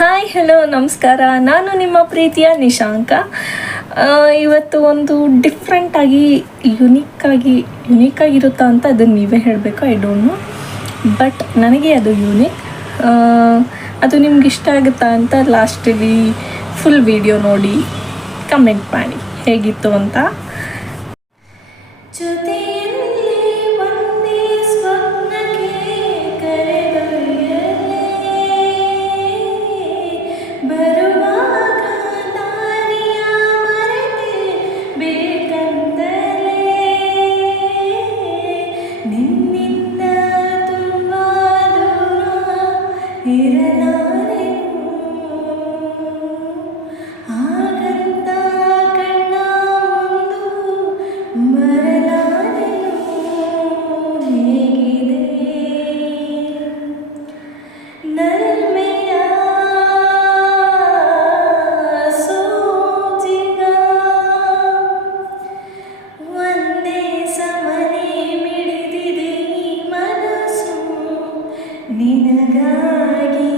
Hi hello ನಮಸ್ಕಾರ. ನಾನು ನಿಮ್ಮ ಪ್ರೀತಿಯ ನಿಶಾಂಕ. ಇವತ್ತು ಒಂದು ಡಿಫ್ರೆಂಟಾಗಿ ಯುನೀಕಾಗಿರುತ್ತಾ ಅಂತ ಅದನ್ನು ನೀವೇ ಹೇಳಬೇಕು. ಐ ಡೋಂಟ್ ನೋ, ಬಟ್ ನನಗೆ ಅದು ಯೂನಿಕ್. ಅದು ನಿಮ್ಗೆ ಇಷ್ಟ ಆಗುತ್ತಾ ಅಂತ ಲಾಸ್ಟಲ್ಲಿ ಫುಲ್ ವಿಡಿಯೋ ನೋಡಿ ಕಮೆಂಟ್ ಮಾಡಿ ಹೇಗಿತ್ತು ಅಂತ. ನಿನಗಾಗಿ